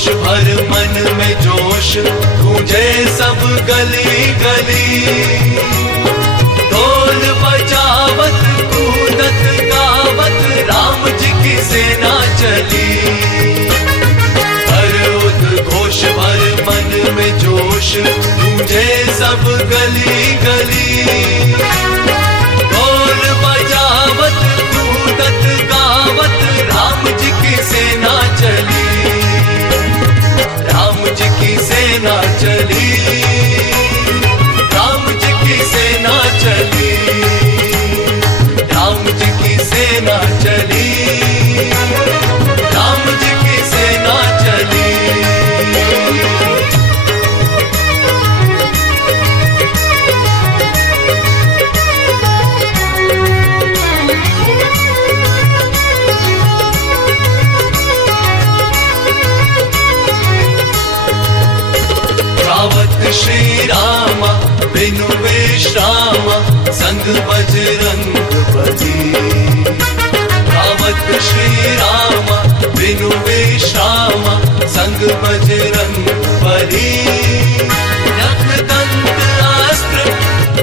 जोश भर मन में जोश, गूंजे सब गली गली। ढोल बजावत कूदत गावत राम जी की सेना चली। हर उद्घोष भर मन में जोश, गूंजे सब गली गली। ढोल बजावत कूदत गावत राम जी की सेना चली। राम जी की सेना चली, राम जी की सेना चली, राम जी की सेना चली, राम जी की सेना चली। श्री राम बिनु विश्राम, संग बजरंग बली। गावत श्री राम बिनु विश्राम, संग बजरंग बली। नखदंत अस्त्र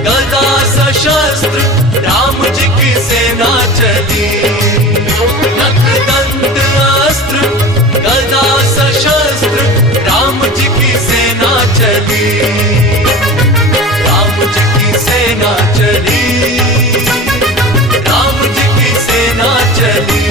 गदा सशस्त्र, राम जी की सेना चली। नखदंत अस्त्र गदा सशस्त्र, राम जी की सेना चली। राम जी की सेना चली, राम जी की सेना चली।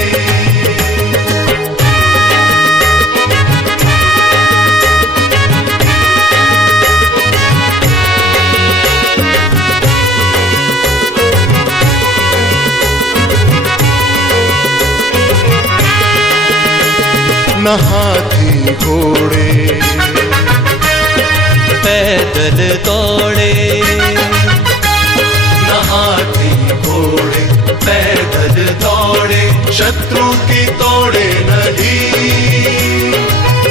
न हाथी घोड़े पैदल दौड़े, न हाथी घोड़े पैदल दौड़े, शत्रु की तोड़े नहीं।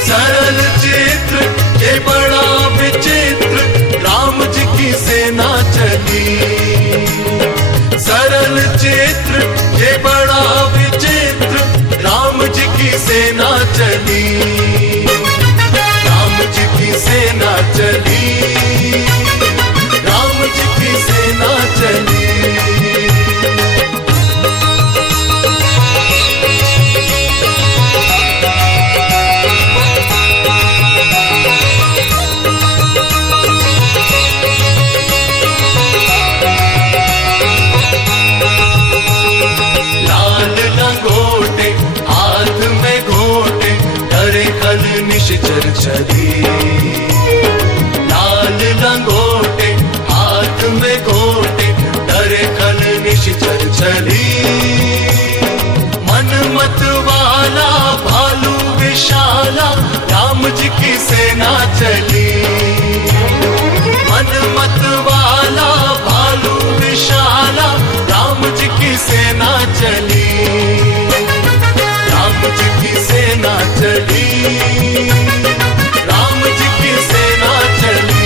सरल चित्र ये बड़ा विचित्र, राम जी की सेना चली। सरल चित्र ये बड़ा विचित्र, राम जी की सेना चली। राम जी की सेना चली, राम जी की सेना चली। लाल लंगोटे हाथ में घोटे, डरे खल निश्चर चली। लाल लंगोटे हाथ में घोटे, डरे खल निश्चर चली। मन मत वाला भालू विशाला, राम जी की सेना चली। मन मत वाला भालू विशाला, राम जी की सेना चली। राम जी की सेना चली, राम जी की सेना चली।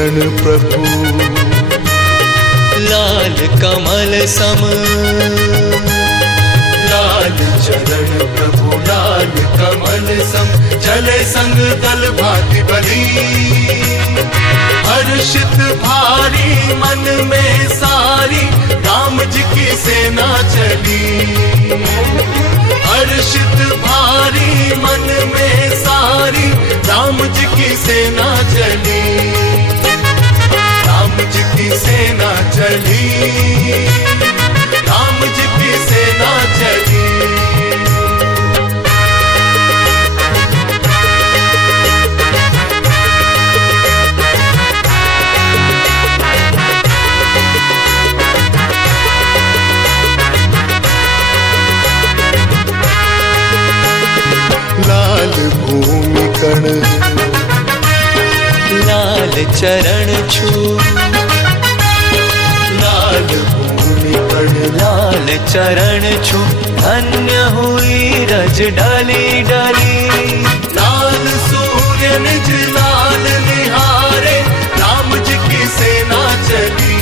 चरण प्रभु लाल कमल सम, लाल चरण प्रभु लाल कमल सम, चले संग दल भांति बली। हर्षित भारी मन में सारी राम जी की सेना चली। हर्षित भारी मन में सारी राम जी की सेना चली। राम जी की सेना चली, राम जी की सेना चली। लाल भूमि कण लाल चरण छू, लाल भूमि कण लाल चरण छू, धन्य हुई रज डली डली। लाल सूर्य निज लाल निहारे राम जी की सेना चली।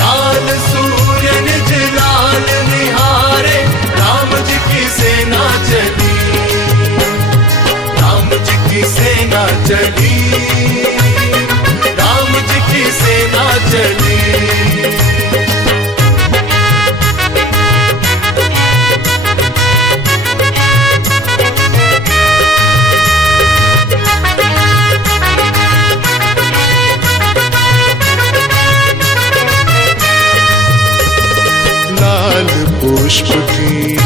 लाल सूर्य निज लाल निहारे राम जी की सेना चली। राम जी की सेना चली, राम जी की सेना चली। लाल पुष्प की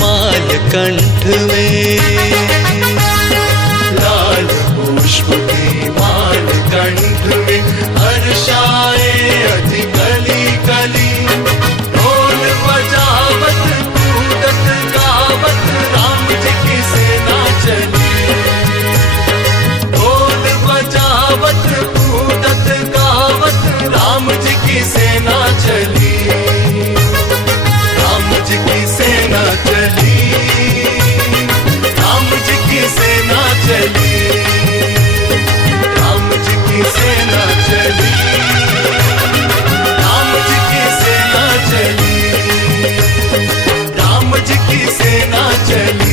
माल कंठ में, लाल पुष्प की माल कंठ में, हर्षाए अति कली कली। ढोल बजावत कूदत गावत राम जी की सेना चली। ढोल बजावत कूदत गावत राम जी की सेना चली। राम जी की सेना चली, राम जी की सेना चली। राम जी की सेना चली, राम जी की सेना चली। राम जी की सेना चली।